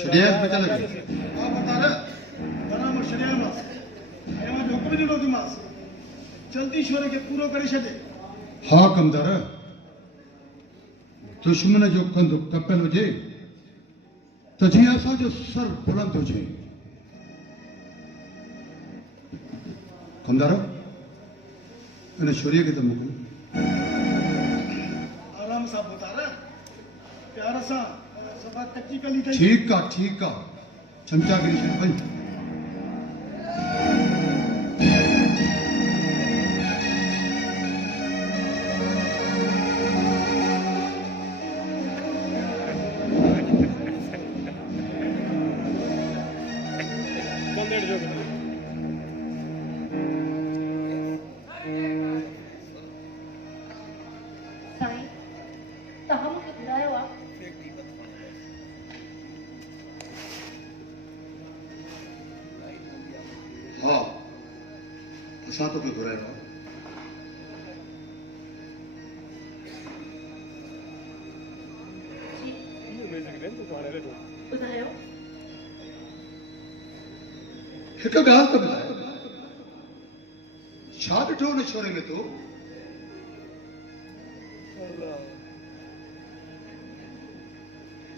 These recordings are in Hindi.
शरियात बेटा लगे आप बता रहे बना मो शरिया मास एमा हुक्म दिलो की मास जल्दी शोरे के पूरो करे छे हाँ कमदार दुश्मन जो कंध कपियल हुजे त जीअं असांजो सर बुलंद हुजे कमदार इन छोरीअ खे त मोकिल आराम सां बता रहे प्यार सां सभा कच्ची कली कई ठीक आहे चमचागिरी छॾ वञ साईं तव्हां मूंखे घुरायो आहे हाँ असां तोखे घुरायो आहे ॿुधायो हिकु ॻाल्हि त ॿुधाए छा ॾिठो हुन छोरे में तो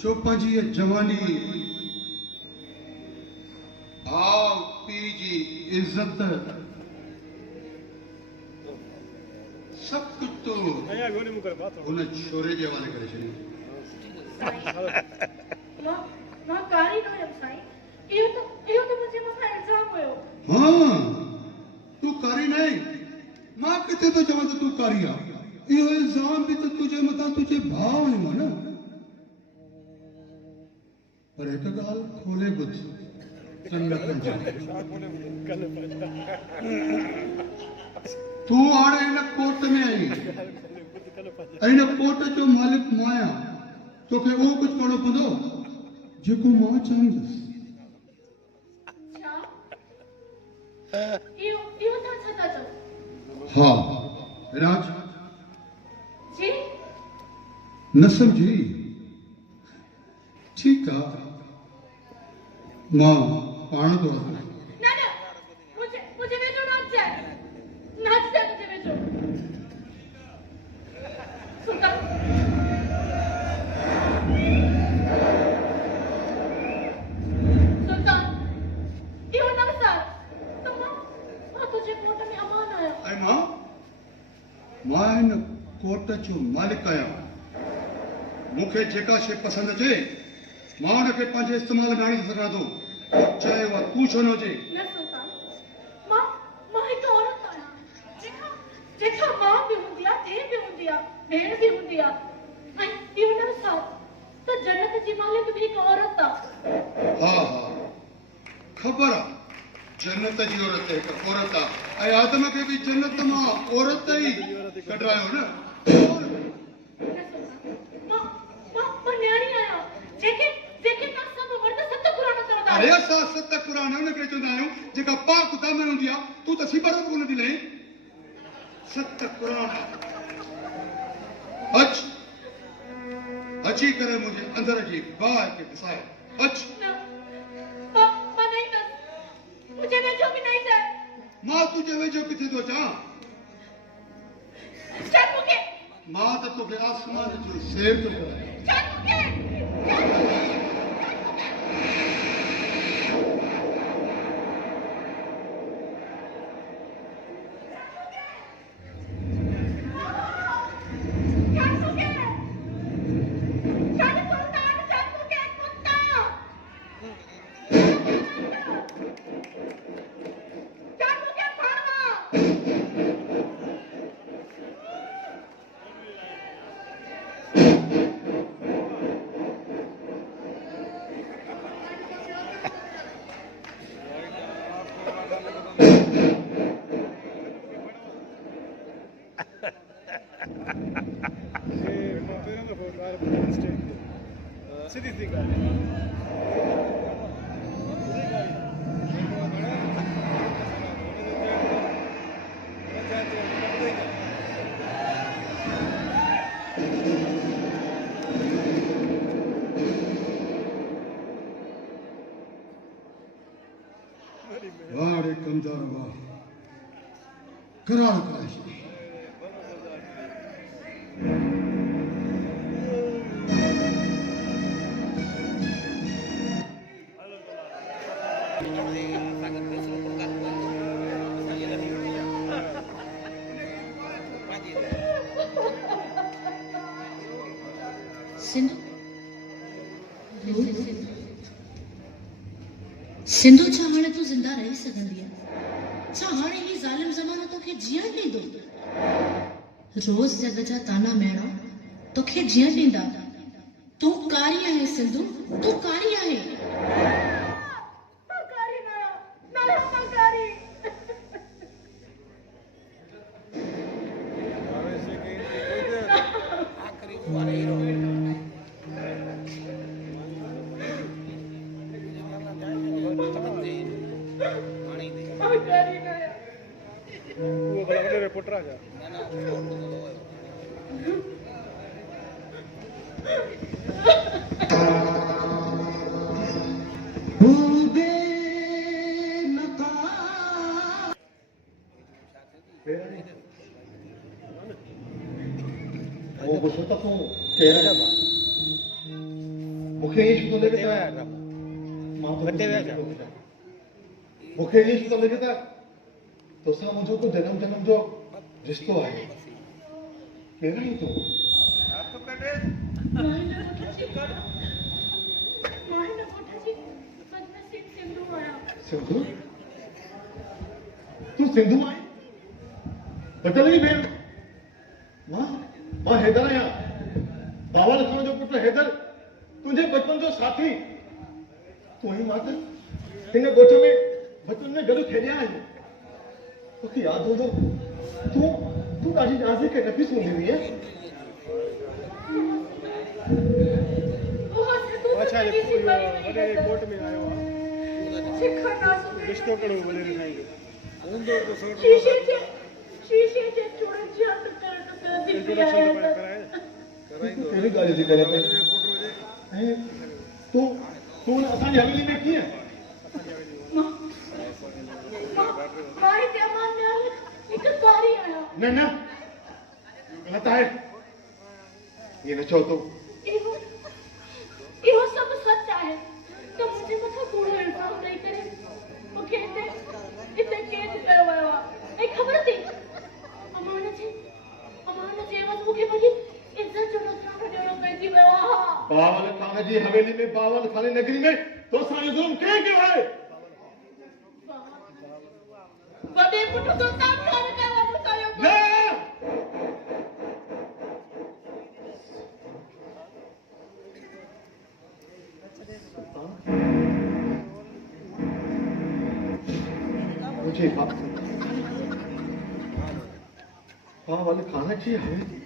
जो पंहिंजी इहा जवानी भाउ पीउ जी इज़त सभु कुझु तो हुन छोरे जे हवाले करे छॾियो मां कारी न हुयमि साईं इहो त मुंहिंजे मथां इल्ज़ाम हुयो हाँ तूं कारी न आहे मां किथे थो चवां त तूं कारी आहे इहो इल्ज़ाम बि त तुंहिंजे मथां तुंहिंजे भाउ हुयो आहे न पर हिकु ॻाल्हि खोले ॿुध तूं हाणे हिन कोर्ट में आई ऐं हिन कोर्ट जो मालिक मां आहियां तोखे उहो कुझु करणो पवंदो जेको मां चाहींदुसि छा इहो तव्हां छा था चओ हाँ राज जी न सम्झी ठीकु आहे मां पाण थो न मुझे वेझो न अचाए मुझे वेझो सुल्तान इहो न विसार त मां तुंहिंजे कोर्ट में अमान आहियां ऐं मां हिन कोर्ट जो मालिक आहियां मूंखे जेका शइ पसंदि अचे मां हुनखे पंहिंजे इस्तेमाल में आणे सघां थो चाहे उहा तूं छो न हुजे न सुल्तान मां हिकु औरत आहियां जेका मां बि हूंदी आहे धीउ बि हूंदी आहे भेण बि हूंदी आहे ऐं इहो न विसार त जन्नत जी मालिक बि हिकु औरत आहे हा ख़बर आहे जन्नत जी औरत हिकु औरत आहे ऐं आदम खे बि जन्नत मां औरत ई कढायो न मां न्याणी आहियां जेके तव्हां सभु मर्द सत क़ुरान चवंदा अरे असां सत क़ुर हुनखे चवंदा आहियूं जेका पाक दाम हूंदी आहे तूं त सिबर बि कोन थी लहे सत क़ुर अची करे मुंहिंजे अंदर जी बाहि खे ॾिसाए मां नहीं कर मुझे वेझो भी नहीं जाए मां तुंहिंजे वेझो किथे थो अचां चल मूंखे मां त तोखे आसमान जो सैर थो करायां चल मूंखे सीधी सी ॻाल्हि वाड़े कमदार वाह करार कराए छॾी सिंधु सिंधु छा हाणे तूं ज़िंदा रही सघंदी आहे छा हाणे ही ज़ालिम ज़मानो तोखे जीअण ॾींदो रोज़ जग जा ताना मेणा तोखे जीअण ॾींदा तूं कारी आहे सिंधु तूं कारी आहे पुट राजा वो गुस्सा तो कह रहा है मुखे इश्क तो लगे था मां तो बटे हुआ मुखे इश्क तो लगे था तो सा मुझे को जन्म जन्म जो रिश्तो है कह रहा है तो आप तो कटे सिंधु तू सिंधु आई बता लगी भेण मां मां हैदर आया बावल खान जो पुत्र हैदर तुझे बचपन जो साथी तू ही मात हिन गोठ में बचपन में गॾु खेॾिया आहियूं तोखे यादि हूंदो तूं ॾाढी नाज़ुक ऐं नफ़ीस हूंदी हुई अच्छा ये वॾे कोट में आयो आहे रिश्तो करो वॾे साईं हूंदो तो सोच शीशे के चूड़े जी हथ कर इंट्रोडक्शन तो कराए तूं कहिड़ी ॻाल्हि थी करे पई ऐं तूं असांजी हवेली में कीअं मारी ते अमान में आया एक कारी आया न न ग़लत आहे ये न चओ तो इहो सब सच आहे तो मुझे मथा कूड़ो इल्जाम ॾेई करे मूंखे हिते कैद कयो वियो आहे ऐं ख़बर थी अमान जे एवज़ मूंखे वॾी इज़त जो नज़रानो ॾियणो पइजी वियो आहे बावल खान जी हवेली में बावल खाने नगरी में तो साईं ज़ुल्म कंहिं कयो आहे वॾे पुट तो काम कर कयो मुसायो न मुझे बावल खान जी हवेली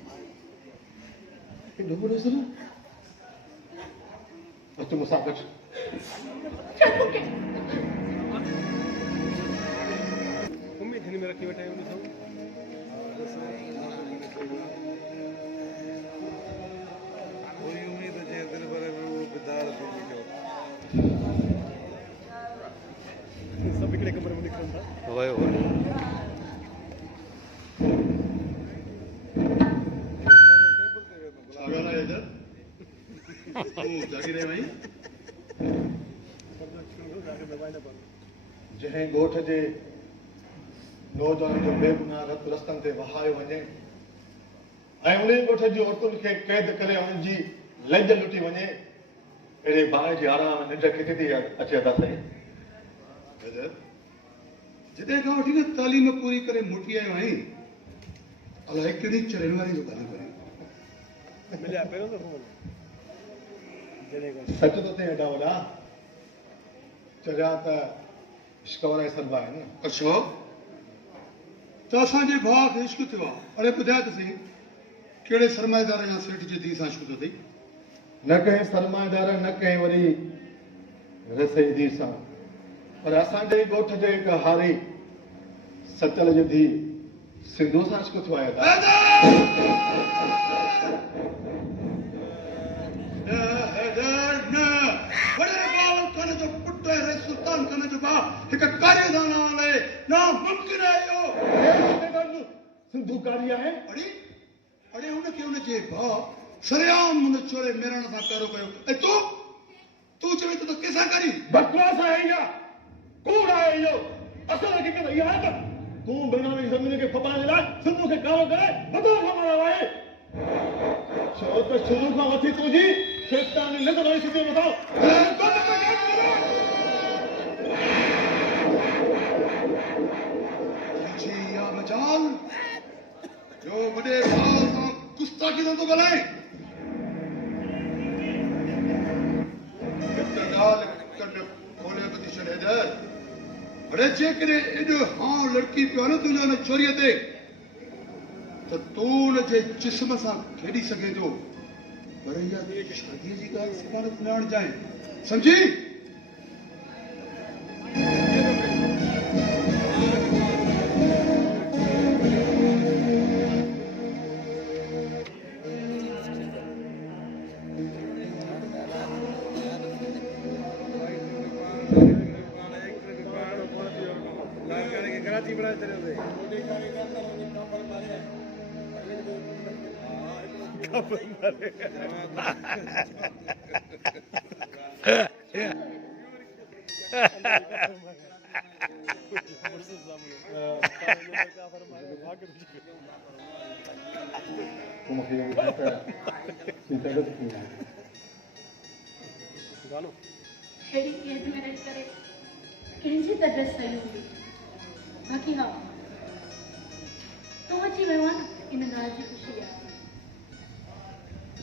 ॾुमो ॾिसो अचो मूंसां गॾु चल मूंखे उम्मीद हिन में रखी वेठा आहियूं पूरी उम्मीद जे दिल भर में वो बिदार थी वियो सब हिकिड़े कमरे में निकिरनि था वयो जागी रहे भाई जंहिं ॻोठ जे नौजवान जो बेगुनाह रत रस्तनि ते वहायो वञे ऐं उन ॻोठ जी औरतुनि खे क़ैद करे उन्हनि जी लज लुटी वञे अहिड़े भाउ जी आराम निंड किथे थी अचे था साईं जिते खां वठी न तालीम पूरी करे मोटी आयो आहीं अलाए कहिड़ी चढ़नि वारी ॻाल्हियूं करियूं मिलिया पहिरियों तो फोन सच तो थे हेॾा वॾा चरिया त इश्क वारा सभु आहिनि अच्छा त असांजे भाउ खे इश्क थियो आहे अड़े ॿुधाए त सही कहिड़े सरमाएदार या सेठ जी धीउ सां इश्क थियो अथई न कंहिं सरमाएदार न कंहिं वरी रसई धीउ सां पर असांजे ॻोठ जे हिकु हारी सचल जी धीउ सिंधू सां इश्क थियो आहे बड़े बावल खाने जो पुट है सुल्तान ऐलान करने जो बा एक कार्य दाना वाले ना मुमकिन है यो सिंधु कारिया है अरे अरे उनके उनके बा सरेआम मुन चोरे मेरण सा करो कयो ए तू चवे तो कैसा करी बकवास है या कूड़ा है यो असल हकीकत यह है कि तू बेनामी जमीन के फपाने लाइ सिंधु के कारो करे बदो हमारा वाए छो तो शुरू का वथी तुझी शैतानी नजर आई सिद्धि बताओ जी या मजाल जो बड़े भाव गुस्ताखी तो गलाए इब्तदाल करने खोले बदी शहदर अरे जेकरे एडो हां लड़की पियो न तुझो न चोरी ते तो तू न जे जिस्म सा खेडी सके जो पर या शादी जी का सिफारत न जाए समझी हेड़ी केस में रह करे कैसी तरह सही होगी बाकी हाँ तो अच्छी मेहमान इन गाल जी खुशी है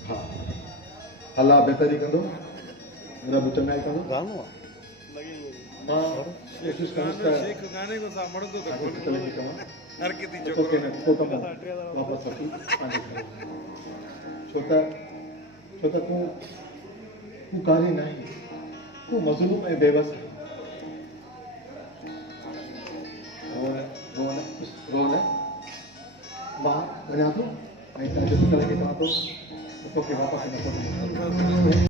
हाँ अल्लाह बेहतरी कंदो रब चङाई कंदो गानो मां कोशिश कंदुसि त शेख गाने को सा मड़दो तो कोशिश कलंदी कमां हर किती तो जो के न को कम वापस अची पंहिंजे घर छो त तूं कारी नहीं तूं मज़लूम ऐं बेबस है रो न मां वञा थो ऐं तव्हांखे करे चवां थो तोखे वापसि न